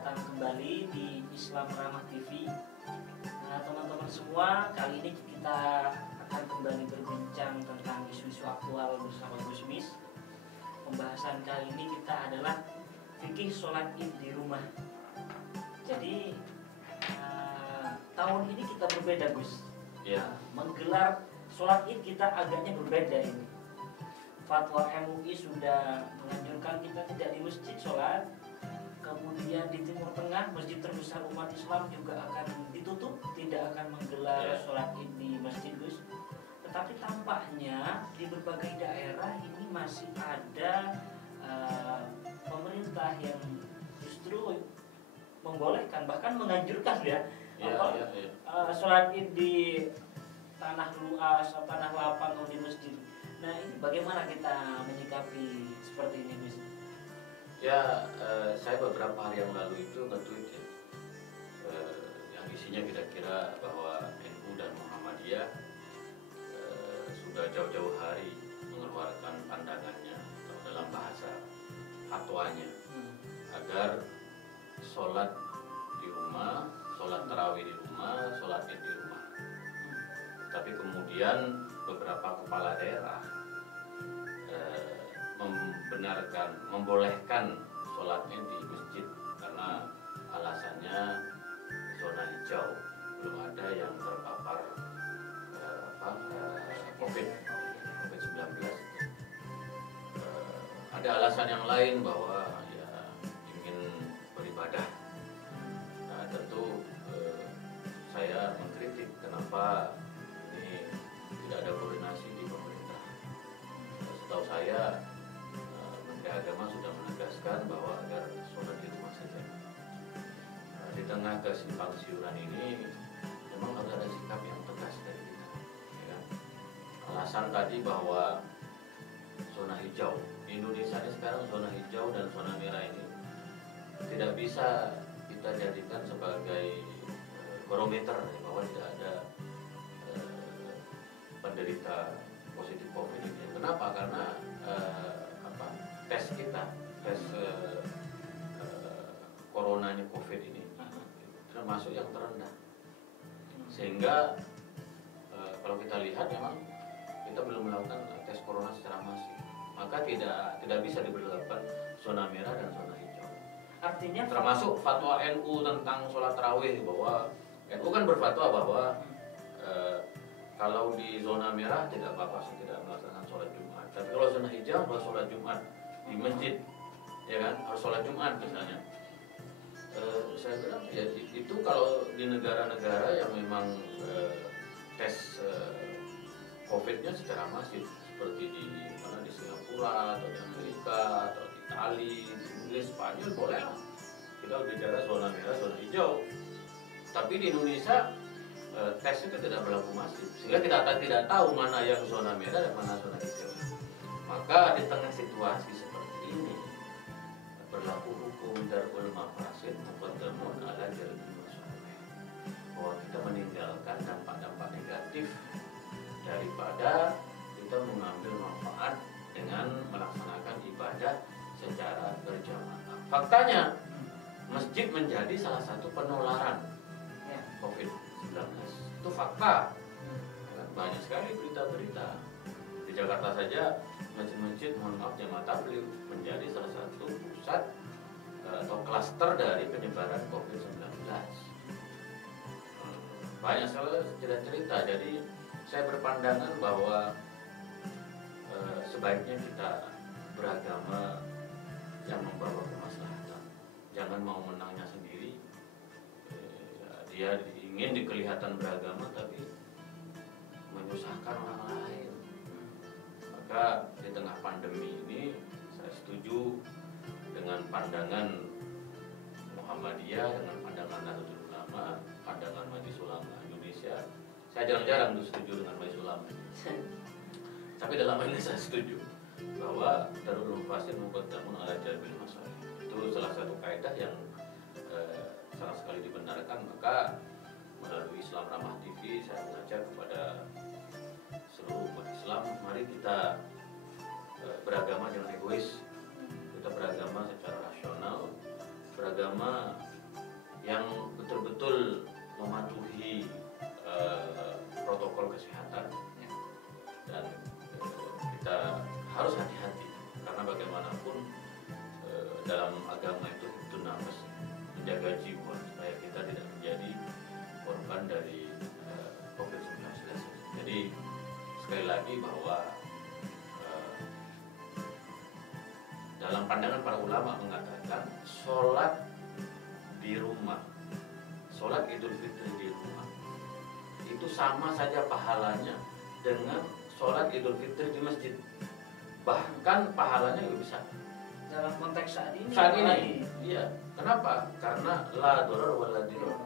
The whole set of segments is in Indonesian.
datang kembali di Islam Ramah TV. Nah, teman-teman semua, kali ini kita akan kembali berbincang tentang isu-isu aktual bersama Gus Mis. Pembahasan kali ini kita adalah fikih sholat id di rumah. Jadi tahun ini kita berbeda, Gus. Ya. Menggelar sholat id kita agaknya berbeda ini. Fatwa MUI sudah menganjurkan kita tidak di masjid sholat. Kemudian di Timur Tengah, masjid terbesar umat Islam juga akan ditutup, tidak akan menggelar sholat id di masjid, Gus. Tetapi tampaknya di berbagai daerah ini masih ada pemerintah yang justru membolehkan, bahkan menganjurkan sholat id di tanah luas, tanah lapang atau di masjid. Nah, ini bagaimana kita menyikapi seperti ini, Gus? Ya, saya beberapa hari yang lalu itu nge-tweet yang isinya kira-kira bahwa NU dan Muhammadiyah sudah jauh-jauh hari mengeluarkan pandangannya atau dalam bahasa fatwanya agar sholat di rumah, sholat tarawih di rumah, sholat id di rumah. Tapi kemudian beberapa kepala daerah membolehkan sholatnya di masjid karena alasannya zona hijau, belum ada yang terpapar COVID-19. Ada alasan yang lain bahwa ya ingin beribadah. Nah, tentu saya mengkritik kenapa ini tidak ada koordinasi di pemerintah. Setahu saya Menteri Agama sudah menegaskan bahwa agar sholat di rumah saja. Di tengah kesimpang siuran ini memang harus ada sikap yang tegas dari kita, ya. Alasan tadi bahwa zona hijau di Indonesia ini sekarang, zona hijau dan zona merah ini tidak bisa kita jadikan sebagai barometer bahwa tidak ada penderita positif COVID ini. Kenapa? Karena tes kita, tes coronanya COVID ini termasuk yang terendah. Sehingga kalau kita lihat memang kita belum melakukan tes corona secara masif. Maka tidak bisa diberlakukan zona merah dan zona hijau. Artinya termasuk fatwa NU tentang sholat tarawih, bahwa NU kan berfatwa bahwa kalau di zona merah tidak apa-apa sih tidak melaksanakan sholat Jumat. Tapi kalau zona hijau harus sholat Jumat di masjid, ya kan, harus sholat Jumat misalnya. Saya bilang ya itu kalau di negara-negara yang memang tes COVID-nya secara masif seperti di Singapura atau di Amerika atau di Itali, di Inggris, Spanyol boleh lah kita bicara zona merah, zona hijau. Tapi di Indonesia tes itu tidak berlaku masif, sehingga kita tidak tahu mana yang zona merah dan mana zona hijau. Maka di tengah situasi seperti ini berlaku hukum darul mafasid muqaddamun ala jalbil masalih, bahwa kita meninggalkan dampak-dampak negatif daripada kita mengambil manfaat dengan melaksanakan ibadah secara berjamaah. Faktanya masjid menjadi salah satu penularan COVID-19. Itu fakta. Banyak sekali berita-berita. Di Jakarta saja masjid-masjid, mohon maaf, jamaah tabligh menjadi salah satu pusat atau klaster dari penyebaran COVID-19. Banyak sekali cerita-cerita. Jadi saya berpandangan bahwa sebaiknya kita beragama yang membawa kemaslahatan. Jangan mau menangnya sendiri. Dia ingin kelihatan beragama tapi menyusahkan orang lain. Maka di tengah pandemi ini saya setuju dengan pandangan Muhammadiyah, dengan pandangan Nahdlatul Ulama, pandangan Majelis Ulama Indonesia. Saya jarang-jarang setuju dengan Majelis Ulama. Tapi dalam hal ini saya setuju bahwa darul mafasid muqaddamun ala jalbil masalih. Itu salah satu kaidah yang sangat sekali dibenarkan. Maka melalui Islam Ramah TV saya mengajak kepada seluruh umat Islam, mari kita beragama jangan egois. Kita beragama secara rasional, beragama yang betul-betul mematuhi protokol kesehatan, dan kita harus hati-hati karena bagaimanapun dalam agama itu nafas, menjaga jiwa supaya kita tidak menjadi korban dari COVID-19. Jadi sekali lagi bahwa dalam pandangan para ulama mengatakan sholat di rumah, sholat Idul Fitri di rumah itu sama saja pahalanya dengan sholat Idul Fitri di masjid, bahkan pahalanya lebih besar dalam konteks saat ini. Iya. Kenapa? Karena la dorar wa la dirar.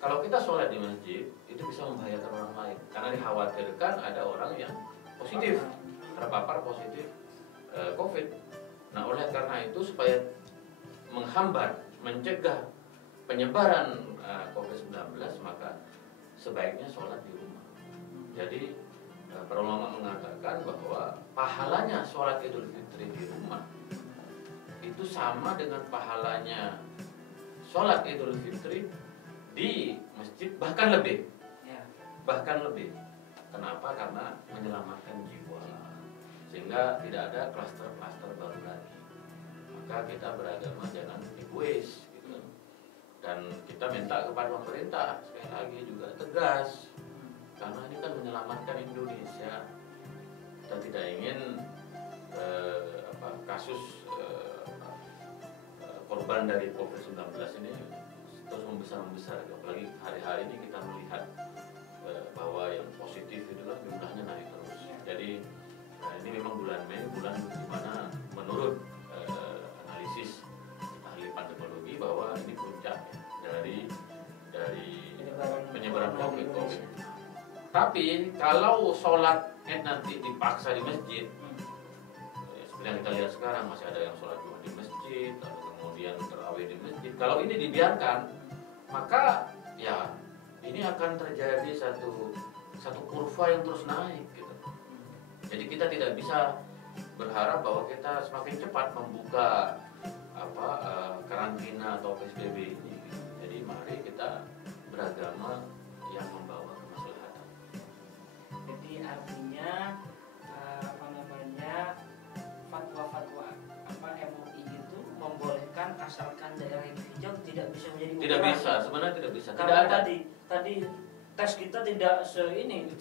Kalau kita sholat di masjid itu bisa membahayakan orang lain karena dikhawatirkan ada orang yang positif, terpapar positif COVID. Nah, oleh karena itu supaya menghambat, mencegah penyebaran COVID-19, maka sebaiknya sholat di rumah. Jadi para ulama mengatakan bahwa pahalanya sholat Idul Fitri di rumah itu sama dengan pahalanya sholat Idul Fitri di masjid, bahkan lebih. Bahkan lebih. Kenapa? Karena menyelamatkan jiwa, sehingga tidak ada klaster-klaster baru lagi. Maka kita beragama jangan egois gitu. Dan kita minta kepada pemerintah sekali lagi juga tegas, karena ini kan menyelamatkan Indonesia. Kita tidak ingin kasus korban dari COVID-19 ini terus membesar. Apalagi hari-hari ini kita melihat bahwa yang positif itu kan jumlahnya naik terus. Jadi ini memang bulan Mei, bulan di mana menurut analisis ahli pandemologi bahwa ini puncak dari penyebaran COVID. Tapi kalau sholat nanti dipaksa di masjid, seperti yang kita lihat sekarang masih ada yang sholat Jumat di masjid, atau kemudian tarawih di masjid. Kalau ini dibiarkan, maka ya ini akan terjadi satu kurva yang terus naik gitu. Jadi kita tidak bisa berharap bahwa kita semakin cepat membuka karantina atau PSBB ini. Jadi mari kita beragama yang membawa kemaslahatan. Jadi artinya fatwa-fatwa MUI itu membolehkan asalkan daerah itu hijau, tidak bisa menjadi ukuran. Tidak bisa, sebenarnya tidak bisa. Karena tidak ada. Tadi tes kita tidak sebanding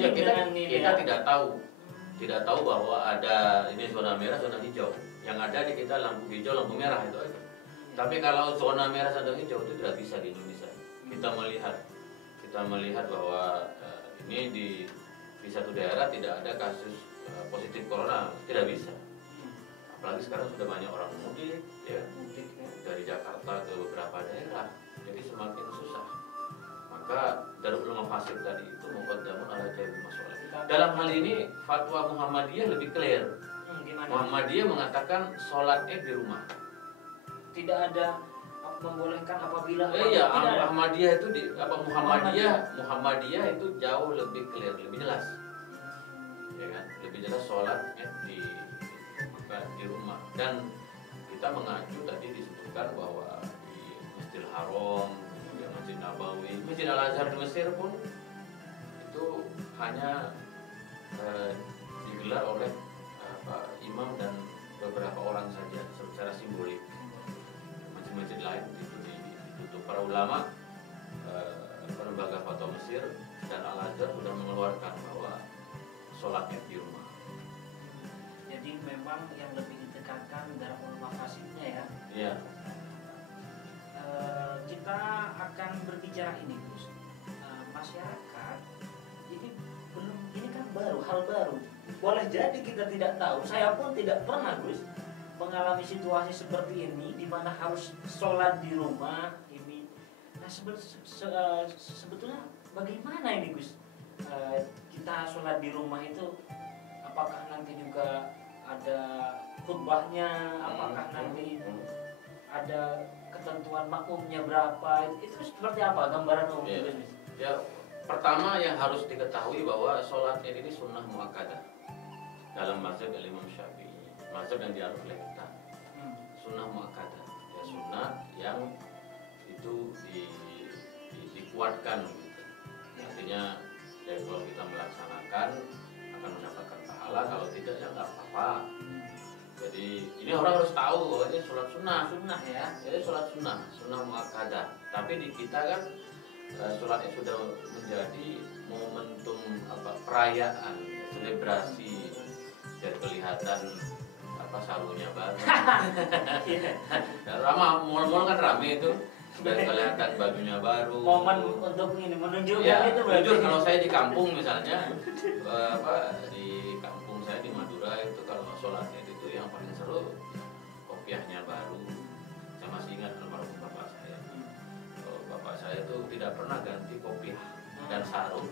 ya, dengan ini. Kita tidak tahu bahwa ada ini zona merah, zona hijau. Yang ada di kita lampu hijau, lampu merah itu aja. Tapi kalau zona merah, zona hijau itu tidak bisa di Indonesia. Kita melihat bahwa ini di satu daerah tidak ada kasus positif corona, tidak bisa. Apalagi sekarang sudah banyak orang mudik, ya, dari Jakarta ke beberapa daerah, jadi semakin susah. Maka Darul Ulama Fasih tadi itu muqaddamun ala jami masalah. Dalam hal ini fatwa Muhammadiyah lebih clear. Muhammadiyah mengatakan sholat Id di rumah. Tidak ada membolehkan apabila. Iya, Muhammadiyah itu Muhammadiyah itu jauh lebih clear, lebih jelas. Ya kan? Lebih jelas sholat Id di rumah. Dan kita mengacu tadi disebutkan bahwa di Masjidil Haram, kemudian Masjid Nabawi, Masjid Al Azhar di Mesir pun itu hanya digelar oleh imam dan beberapa orang saja secara simbolik. Masjid-masjid lain itu ditutup. Para ulama, lembaga fatwa Mesir dan Al Azhar sudah mengeluarkan bahwa sholat Id di rumah. Jadi memang yang lebih ditekankan dalam ulama fasihnya ya. Iya. Kita akan berbicara ini, Gus. Masyarakat ini kan baru, hal baru. Boleh jadi kita tidak tahu. Saya pun tidak pernah, Gus, mengalami situasi seperti ini di mana harus sholat di rumah ini. Nah, sebetulnya bagaimana ini, Gus? Kita sholat di rumah itu apakah nanti juga ada khutbahnya, apakah nanti ada ketentuan makmumnya berapa, itu seperti apa gambaran umumnya? Ya, pertama yang harus diketahui bahwa sholat Id ini sunnah muakkadah dalam mazhab Imam Syafi'i, mazhab yang dianut oleh kita. Sunnah muakkadah, ya, sunat yang itu dikuatkan gitu. Artinya ya kalau kita melaksanakan akan mendapatkan pahala, kalau tidak ya nggak apa-apa. Jadi ini orang harus tahu bahwa ini sholat sunnah ya. Jadi sholat sunnah muakkadah. Tapi di kita kan sholatnya sudah menjadi momentum perayaan, selebrasi, biar kelihatan sarungnya baru. Ramah, mal-mal kan rame itu, biar kelihatan bajunya baru. Momen untuk ini menunjukkan ya, itu. Jujur kalau saya di kampung misalnya, di kampung saya di Madura itu kalau sholat itu yang paling seru kopiahnya baru. Saya masih ingat almarhum bapak saya. Kalau bapak saya itu tidak pernah ganti kopiah dan sarung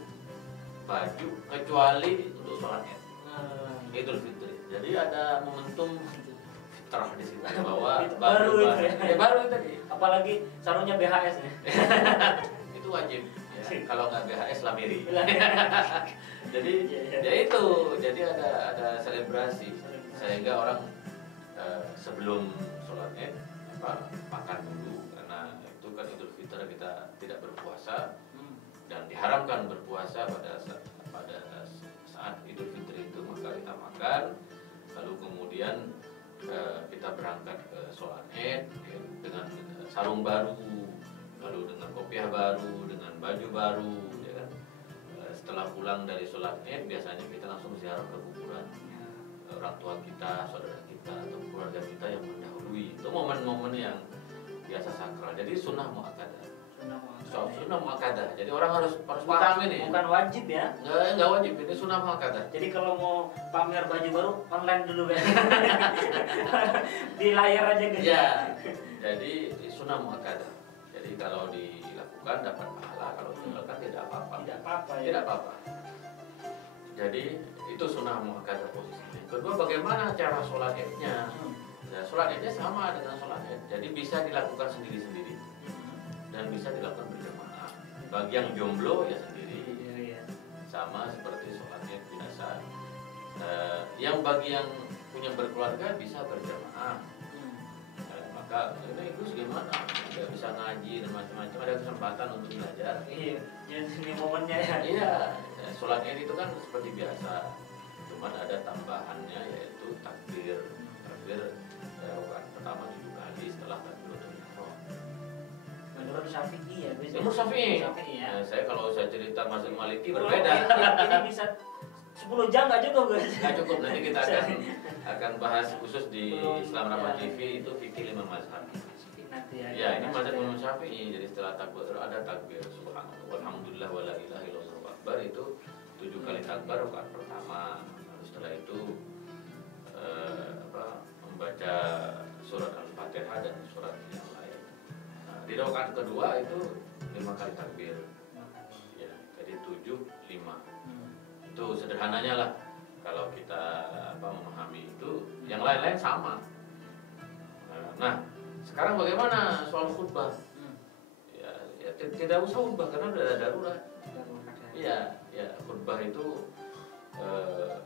baju kecuali untuk sholat Idul Fitri. Jadi ada momentum fitrah di situ bahwa baru itu tadi. Apalagi sarungnya BHS ya. Itu wajib. Ya. Kalau nggak BHS lamiri. Jadi ya itu. Jadi ada selebrasi sehingga orang sebelum sholat Id makan dulu karena itu kan Idul Fitri kita tidak berpuasa dan diharamkan berpuasa pada saat Idul Fitri itu, maka kita makan lalu kemudian kita berangkat ke sholat Id ya, dengan sarung baru, lalu dengan kopiah baru, dengan baju baru ya kan. Setelah pulang dari sholat Id biasanya kita langsung ziarah ke kuburan orang tua kita, saudara kita atau keluarga kita yang mendahului. Itu momen-momen yang biasa sakral. Jadi sunnah muakkadah. Sunnah muakkadah. Jadi orang harus paham ini. Bukan wajib ya? Enggak wajib. Ini sunnah muakkadah. Jadi kalau mau pamer baju baru online dulu kan. Di layar aja gitu. Ya. Jadi sunnah muakkadah. Jadi kalau dilakukan dapat pahala, kalau dilakukan tidak apa-apa. Tidak apa-apa. Jadi itu sunnah muakkadah posisinya. Kedua, bagaimana cara sholat Id-nya? Ya, sholat Id-nya sama dengan sholat Id. Jadi bisa dilakukan sendiri-sendiri dan bisa dilakukan berjamaah. Bagi yang jomblo ya sendiri, sama seperti sholat Id biasa. Yang bagi yang punya berkeluarga bisa berjamaah. Maka ini Gus gimana? Tidak bisa ngaji dan macam-macam, ada kesempatan untuk belajar. Iya, jadi momennya ya. Iya, sholat Id itu kan seperti biasa, cuman ada tambahannya yaitu takbir. Takbir rakaat pertama 7 kali setelah takbiratul ihram. Menurut Syafi'i ya, Menurut Syafi'i ya. Saya kalau saya cerita mazhab Maliki berbeda. Ini bisa 10 jam nggak cukup guys. Nggak cukup, nanti kita akan bahas khusus di Islam Rahmat TV itu fikih 5 mazhab. Ya, ini mazhab Imam Syafi'i. Jadi setelah takbir ada takbir subhanallah walhamdulillah wala ilaha illallah akbar, itu 7 kali takbir rakaat pertama. Lalu setelah itu membaca surat Al-Fatihah dan surat yang lain. Nah, di rakaat kedua itu 5 kali takbir. Ya, jadi 7 5. Itu sederhananya lah. Kalau kita memahami itu, yang lain-lain sama. Nah, sekarang bagaimana soal khutbah? Ya, tidak usah khutbah karena sudah ada darurat. Iya, ya khutbah itu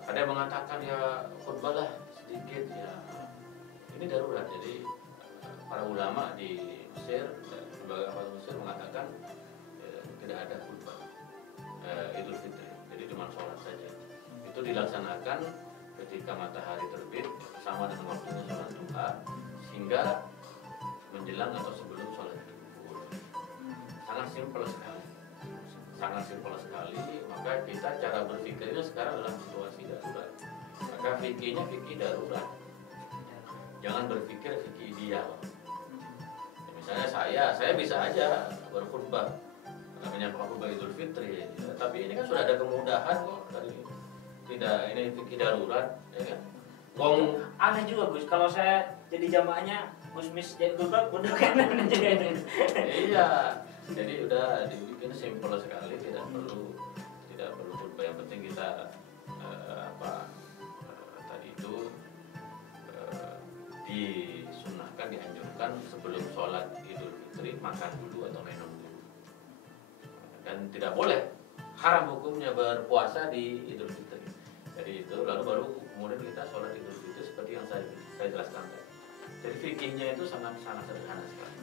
ada yang mengatakan ya khutbah lah sedikit ya. Ini darurat. Jadi para ulama di Mesir, lembaga fatwa Mesir mengatakan tidak ada khutbah Idul Fitri. Jadi cuma sholat saja. Itu dilaksanakan ketika matahari terbit sama dengan waktunya sholat duha sehingga menjelang atau sebelum sholat zuhur. Sangat simpel sekali. Sangat simpel sekali. Maka kita cara berpikirnya sekarang dalam situasi darurat. Maka fikihnya fikih darurat. Jangan berpikir fikih ideal. Ya, misalnya saya bisa aja berkhutbah menyampaikan khutbah Idul Fitri, ya. Tapi ini kan sudah ada kemudahan kok tadi. Tidak, ini fikih darurat, ya kan? Aneh juga Gus, kalau saya jadi jamaahnya Gus Mis jadi khutbah udah kanan aja gitu. Iya, jadi udah dibikin simpel sekali, tidak perlu khutbah. Yang penting kita tadi itu disunahkan, dianjurkan sebelum sholat Idul Fitri makan dulu atau minum dulu. Dan tidak boleh, haram hukumnya berpuasa di Idul Fitri. Jadi itu lalu baru kemudian kita sholat Idul Fitri seperti yang saya jelaskan tadi. Jadi fikihnya itu sangat sederhana sekali.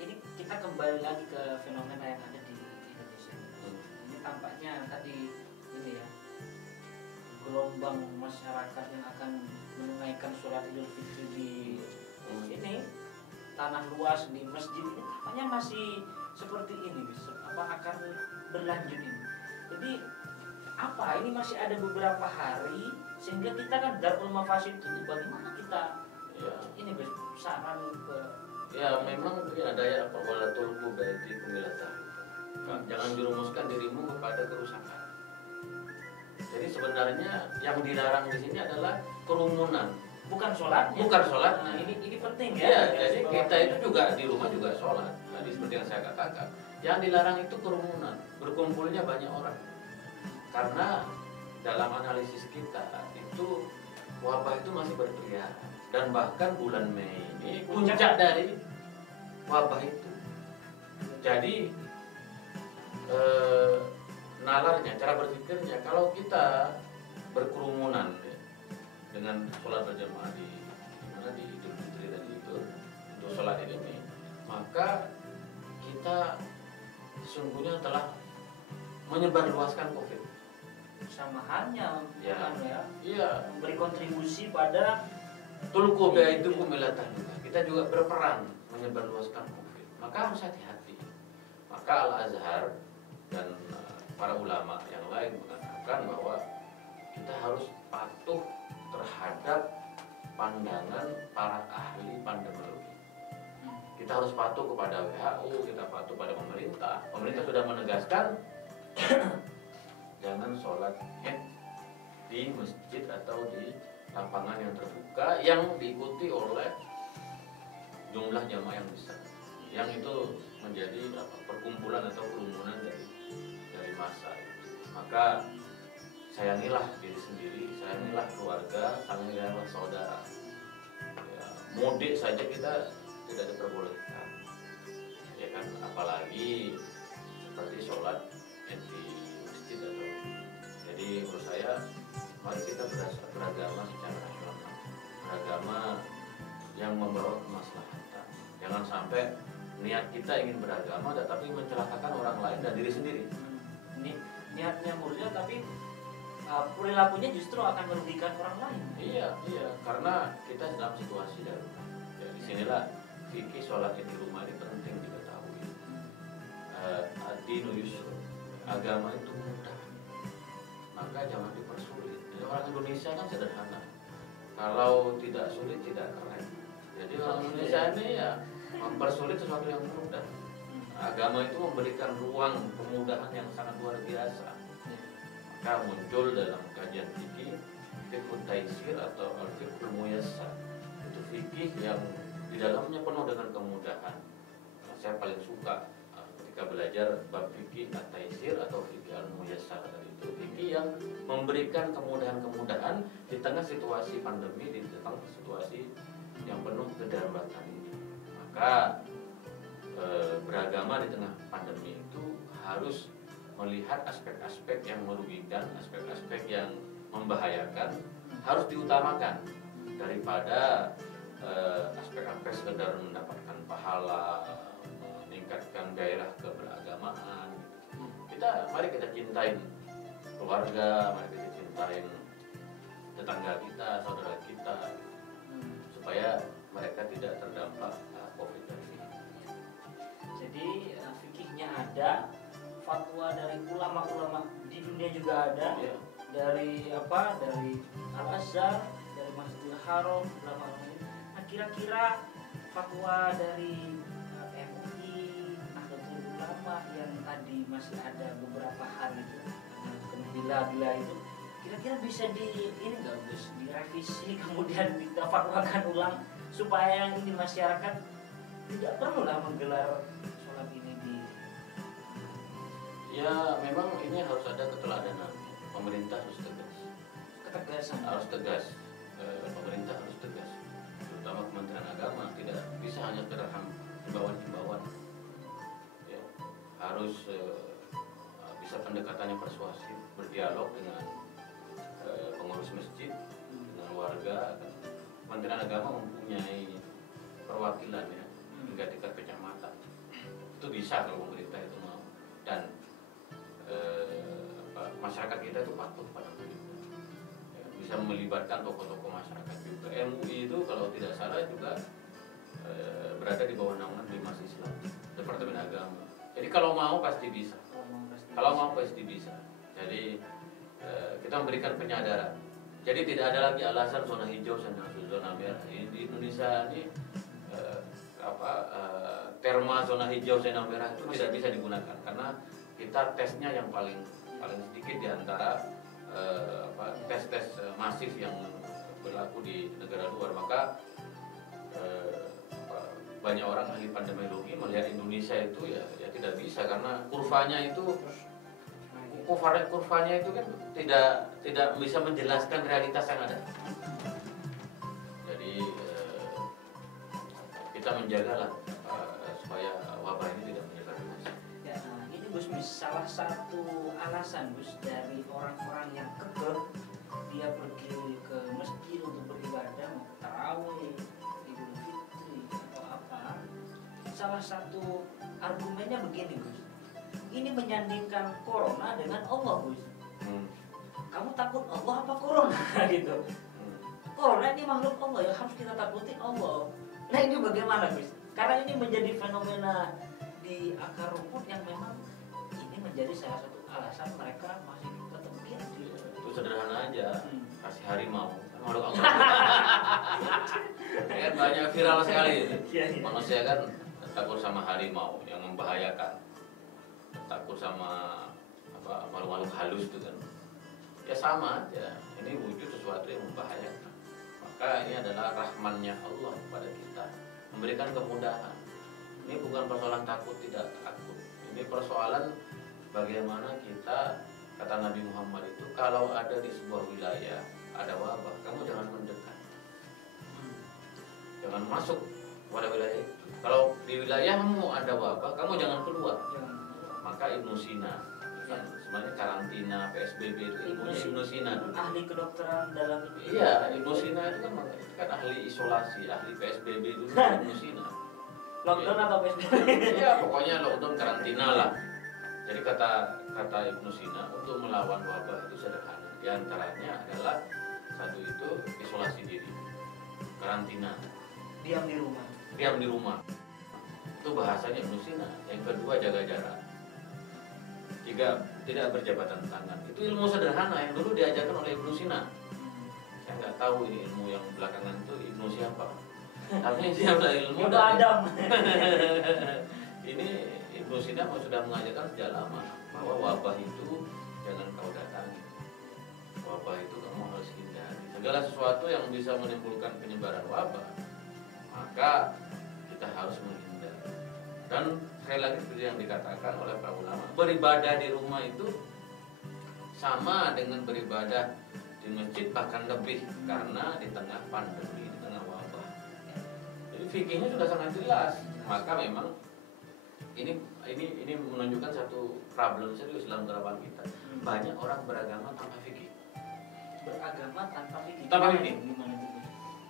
Ini kita kembali lagi ke fenomena yang ada di Indonesia. Ini tampaknya tadi ini ya, gelombang masyarakat yang akan menunaikan sholat Idul Fitri di ini tanah luas di masjid ini tampaknya masih seperti ini, akan berlanjut ini. Jadi apa ini masih ada beberapa hari sehingga kita kan Darul Mafasid itu bagaimana kita ini saran ke memang mungkin ada ya apa wala tulqu biaydikum ila jangan jerumuskan dirimu kepada kerusakan. Jadi sebenarnya yang dilarang di sini adalah kerumunan, bukan sholatnya. Bukan sholat. Nah, ini penting ya. Iya, jadi kita itu juga di rumah juga sholat. Tadi seperti yang saya katakan, yang dilarang itu kerumunan, berkumpulnya banyak orang. Karena dalam analisis kita itu wabah itu masih berkeliaran dan bahkan bulan Mei ini puncak dari wabah itu. Jadi nalarnya, cara berpikirnya, kalau kita berkerumunan ya, dengan sholat berjamaah di Idul Fitri tadi itu untuk sholat ini, maka kita sesungguhnya telah menyebarluaskan COVID. Sama halnya memberi kontribusi pada tulqu biaydikum ila tahluka. Kita juga berperan menyebarluaskan COVID. Maka harus hati-hati. Maka Al-Azhar dan para ulama yang lain mengatakan bahwa kita harus patuh terhadap pandangan para ahli pandemiologi. Kita harus patuh kepada WHO, kita patuh pada pemerintah. Pemerintah sudah menegaskan jangan sholat Id di masjid atau di lapangan yang terbuka yang diikuti oleh jumlah jamaah yang besar, yang itu menjadi perkumpulan atau kerumunan dari massa. Maka sayangilah diri sendiri, sayangilah keluarga, sayangilah saudara. Ya, mudik saja kita tidak diperbolehkan, ya kan? Apalagi seperti sholat di masjid atau. Jadi menurut saya, mari kita beragama secara rasional, beragama yang membawa kemaslahatan. Jangan sampai niat kita ingin beragama tetapi mencelakakan orang lain dan diri sendiri. Ini niatnya mulia tapi perilakunya justru akan merugikan orang lain. Iya, karena kita dalam situasi darurat. Ya, disinilah fikih sholat di rumah ini penting diketahui. Ad-dinu yusr, agama itu mudah, maka jangan dipersulit. Jadi orang Indonesia kan sederhana. Kalau tidak sulit tidak keren. Jadi orang Indonesia ini ya mempersulit sesuatu yang mudah. Agama itu memberikan ruang kemudahan yang sangat luar biasa. Maka muncul dalam kajian fikih fiqhut taisir atau al-fiqhul muyassar. Itu fikih yang di dalamnya penuh dengan kemudahan. Saya paling suka ketika belajar bab fikih at-taisir atau fikih al-muyassar tadi itu. Fikih yang memberikan kemudahan-kemudahan di tengah situasi pandemi, di tengah situasi yang penuh kedaruratan ini. Maka beragama di tengah pandemi itu harus melihat aspek-aspek yang merugikan, aspek-aspek yang membahayakan harus diutamakan daripada aspek-aspek sekedar mendapatkan pahala, meningkatkan gairah keberagamaan. Mari kita cintain keluarga, mari kita cintain tetangga kita, saudara kita, supaya mereka tidak terdampak COVID ini. Jadi fikihnya ada, fatwa dari ulama-ulama di dunia juga ada, dari Al-Azhar, dari Masjidil Haram, ulama-ulama ini. Nah, kira-kira fatwa dari MUI, Nahdlatul Ulama yang tadi masih ada beberapa hal itu, bila itu, kira-kira bisa direvisi kemudian kita fatwakan ulang supaya ini masyarakat tidak perlulah menggelar sholat ini di. Ya memang ini harus ada keteladanan. Pemerintah harus tegas. Ketegasan. Harus tegas. Pemerintah harus tegas. Terutama Kementerian Agama tidak bisa hanya sekedar himbauan-himbauan. Ya, harus bisa pendekatannya persuasif, berdialog dengan pengurus masjid, dengan keluarga. Kementerian Agama mempunyai perwakilan ya hingga tingkat kecamatan. Itu bisa kalau pemerintah itu mau, dan masyarakat kita itu patuh pada pemerintah. Ya, bisa melibatkan tokoh-tokoh masyarakat juga. MUI itu kalau tidak salah juga berada di bawah naungan Bimas Islam, Departemen Agama. Jadi kalau mau pasti bisa. Kalau mau pasti bisa. Jadi kita memberikan penyadaran. Jadi tidak ada lagi alasan zona hijau, zona merah. Di Indonesia ini terma zona hijau, zona merah itu tidak bisa digunakan karena kita tesnya yang paling sedikit di antara tes-tes masif yang berlaku di negara luar. Maka banyak orang ahli pandemiologi melihat Indonesia itu ya tidak bisa karena kurvanya itu kan tidak bisa menjelaskan realitas yang ada. Jadi kita menjagalah supaya wabah ini tidak menyebar luas. Ya, ini Gus, salah satu alasan Gus dari orang-orang yang kekeh dia pergi ke masjid untuk beribadah, mau tarawih, Idul Fitri atau apa. Salah satu argumennya begini Gus. Ini menyandingkan corona dengan Allah Gus. Kamu takut Allah apa corona gitu. Corona ini makhluk Allah, ya harus kita takuti Allah. Nah ini bagaimana Gus? Karena ini menjadi fenomena di akar rumput yang memang ini menjadi salah satu alasan mereka masih tetap diam. Itu sederhana aja, kasih harimau makhluk Allah. Kan banyak viral sekali itu. Manusia kan takut sama harimau yang membahayakan, takut sama makhluk-makhluk halus itu kan. Ya sama aja, ini wujud sesuatu yang membahayakan. Maka ini adalah rahmannya Allah kepada kita, memberikan kemudahan. Ini bukan persoalan takut tidak takut. Ini persoalan bagaimana kita, kata Nabi Muhammad itu, kalau ada di sebuah wilayah ada wabah, kamu jangan mendekat, jangan masuk pada wilayah itu. Kalau di wilayahmu ada wabah, kamu jangan keluar. Maka Ibnu Sina kan sebenarnya karantina, PSBB itu ilmunya Ibnu Sina. Ahli kedokteran dalam itu. Iya, Ibnu Sina itu kan ahli isolasi, ahli PSBB itu Ibnu Sina. Lockdown atau PSBB? Iya, pokoknya lockdown, karantina lah. Jadi kata Ibnu Sina, untuk melawan wabah itu sederhana. Di antaranya adalah satu itu isolasi diri, karantina, diam di rumah. Diam di rumah. Itu bahasanya Ibnu Sina. Yang kedua jaga jarak. Tiga, tidak berjabatan tangan. Itu ilmu sederhana yang dulu diajarkan oleh Ibnu Sina. Saya nggak tahu ini ilmu yang belakangan itu Ibnu siapa. Tapi siapa ilmu Adam. Ini Ibnu Sina sudah mengajarkan sejak lama bahwa wabah itu jangan kau datangi. Wabah itu kamu harus hindari. Segala sesuatu yang bisa menimbulkan penyebaran wabah, maka kita harus menghindari. Dan sekali lagi seperti yang dikatakan oleh para ulama, beribadah di rumah itu sama dengan beribadah di masjid, bahkan lebih, karena di tengah pandemi, di tengah wabah. Jadi fikihnya sudah sangat jelas. Maka memang ini menunjukkan satu problem serius dalam kehidupan kita. Banyak orang beragama tanpa fikih. Beragama tanpa fikih. Tanpa fikih. Gimana itu?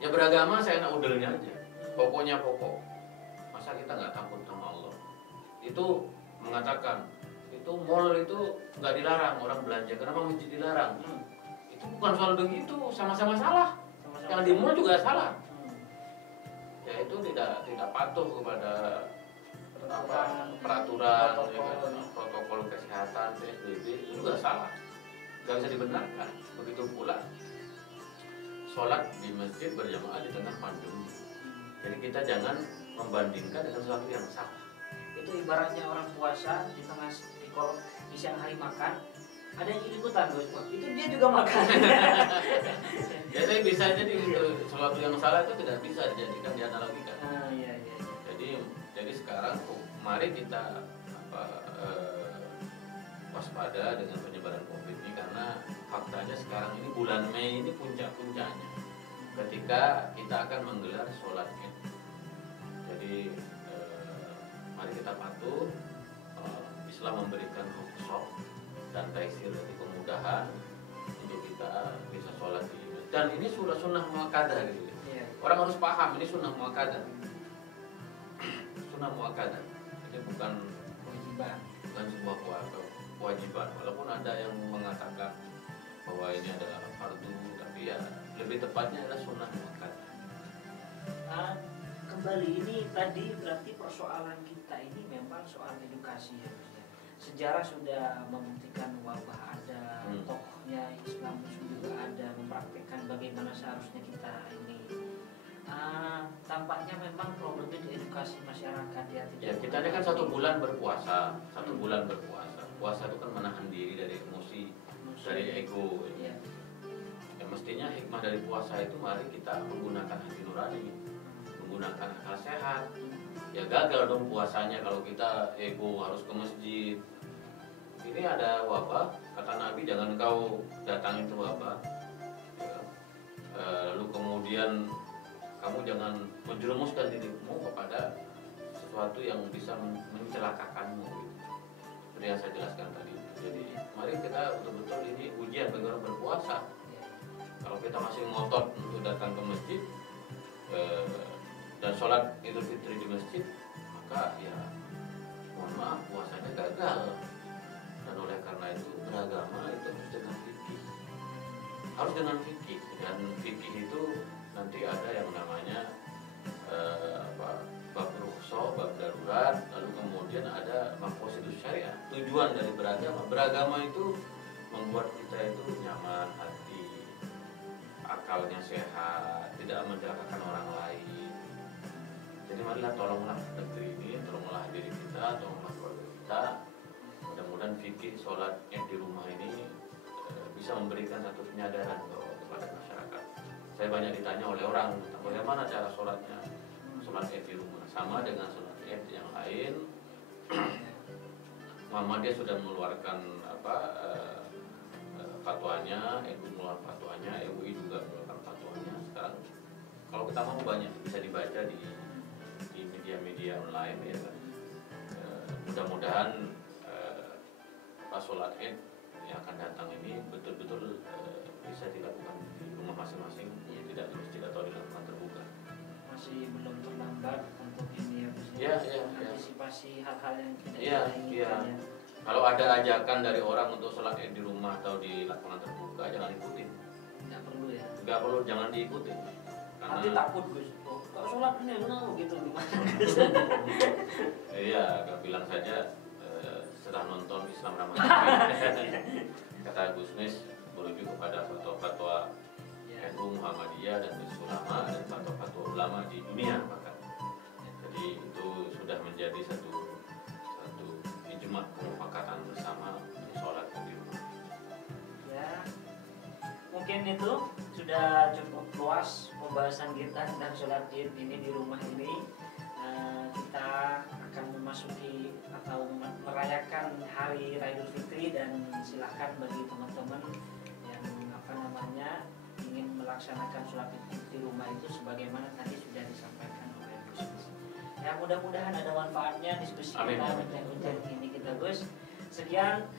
Ya beragama saya enak udelnya aja. Pokoknya pokok. Masa kita nggak takut sama Allah? Itu mengatakan itu mall itu nggak dilarang orang belanja, kenapa masjid dilarang? Itu bukan soal begitu, sama-sama salah. Yang di mall juga salah. Ya itu tidak patuh kepada peraturan, protokol kesehatan, PSBB, itu juga salah, nggak bisa dibenarkan. Begitu pula sholat di masjid berjamaah di tengah pandemi. Jadi kita jangan membandingkan dengan sesuatu yang salah. Itu ibaratnya orang puasa di tengah di siang hari makan, ada yang ikutan Gus, itu dia juga makan. Jadi bisa jadi sesuatu yang salah itu tidak bisa dijadikan dianalogikan. Iya. Jadi sekarang mari kita waspada dengan penyebaran COVID ini, karena faktanya sekarang ini bulan Mei ini puncak-puncaknya ketika kita akan menggelar sholat Id. Jadi mari kita patuh. Islam memberikan rukhsah dan taisir, dari kemudahan untuk kita bisa sholat di masjid. Dan ini sunnah muakkadah gitu. Iya. Orang harus paham ini sunnah muakkadah. Sunnah muakkadah. Ini bukan sebuah kewajiban. Walaupun ada yang mengatakan bahwa ini adalah fardu, tapi ya lebih tepatnya adalah sunnah muakkadah. Kembali ini tadi berarti persoalan kita ini memang soal edukasi ya. Sejarah sudah membuktikan wabah ada, tokohnya Islam juga ada mempraktikkan bagaimana seharusnya kita ini. Tampaknya memang problemnya di edukasi masyarakat ya. Ya kita ini kan 1 bulan berpuasa, 1 bulan berpuasa. Puasa itu kan menahan diri dari emosi, dari ego. Ya. Ya mestinya hikmah dari puasa itu mari kita menggunakan hati nurani, menggunakan akal sehat. Ya gagal dong puasanya kalau kita ego harus ke masjid. Ini ada wabah, kata Nabi jangan kau datangin itu wabah. Ya. Lalu kemudian kamu jangan menjerumuskan dirimu kepada sesuatu yang bisa mencelakakanmu gitu. Seperti yang saya jelaskan tadi. Jadi mari kita betul-betul ini ujian bagi orang berpuasa. Kalau kita masih ngotot untuk datang ke masjid dan sholat Idul Fitri di masjid, maka ya mohon maaf puasanya gagal. Dan oleh karena itu beragama itu harus dengan fikih. Harus dengan fikih. Dan fikih itu nanti ada yang namanya bab rukhsah, bab darurat, lalu kemudian ada maqasidus syariah. Tujuan dari beragama itu membuat kita itu nyaman hati, akalnya sehat, tidak mencelakakan orang lain. Jadi marilah tolonglah negeri ini, tolonglah diri kita, tolonglah keluarga kita. Mudah-mudahan fikih sholat yang di rumah ini bisa memberikan satu penyadaran kepada masyarakat. Saya banyak ditanya oleh orang bagaimana cara sholatnya, sholat Id di rumah sama dengan sholat Id yang lain. Muhammadiyah sudah mengeluarkan fatwanya, MUI mengeluarkan fatwanya, MUI juga mengeluarkan fatwanya. Sekarang kalau kita mau banyak bisa dibaca di media-media online ya kan. Mudah-mudahan pas sholat Id yang akan datang ini betul-betul bisa dilakukan di rumah masing-masing, tidak di masjid atau di lingkungan terbuka. Masih belum terlambat untuk ini ya, antisipasi hal-hal yang tidak kita inginkan. Ya. Kalau ada ajakan dari orang untuk sholat Id di rumah atau di lapangan terbuka, jangan ikutin. Nggak perlu ya? Nggak perlu, jangan diikutin. Nanti takut Gus, kalau sholat ini gitu gimana? Iya, bilang saja setelah nonton Islam Ramadan. Kata Gusmis merujuk kepada fatwa-fatwa NU Muhammadiyah dan Ulama dan fatwa-fatwa ulama di dunia bahkan. Jadi itu sudah menjadi satu ijma kesepakatan bersama untuk sholat di rumah. Ya, mungkin itu sudah cukup luas pembahasan kita tentang sholat Id ini di rumah ini. Kita akan memasuki atau merayakan hari Raya Idul Fitri dan silakan bagi teman-teman yang ingin melaksanakan sholat Id di rumah itu sebagaimana tadi sudah disampaikan oleh Gus. Ya mudah-mudahan ada manfaatnya diskusi kita bincang-bincang ini kita Gus. Sekian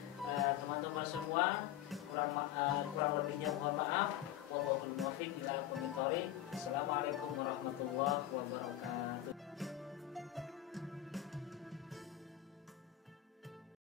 teman-teman semua, kurang lebihnya mohon maaf. Wallahul muwaffiq ila aqwamit thoriq. Assalamualaikum warahmatullahi wabarakatuh.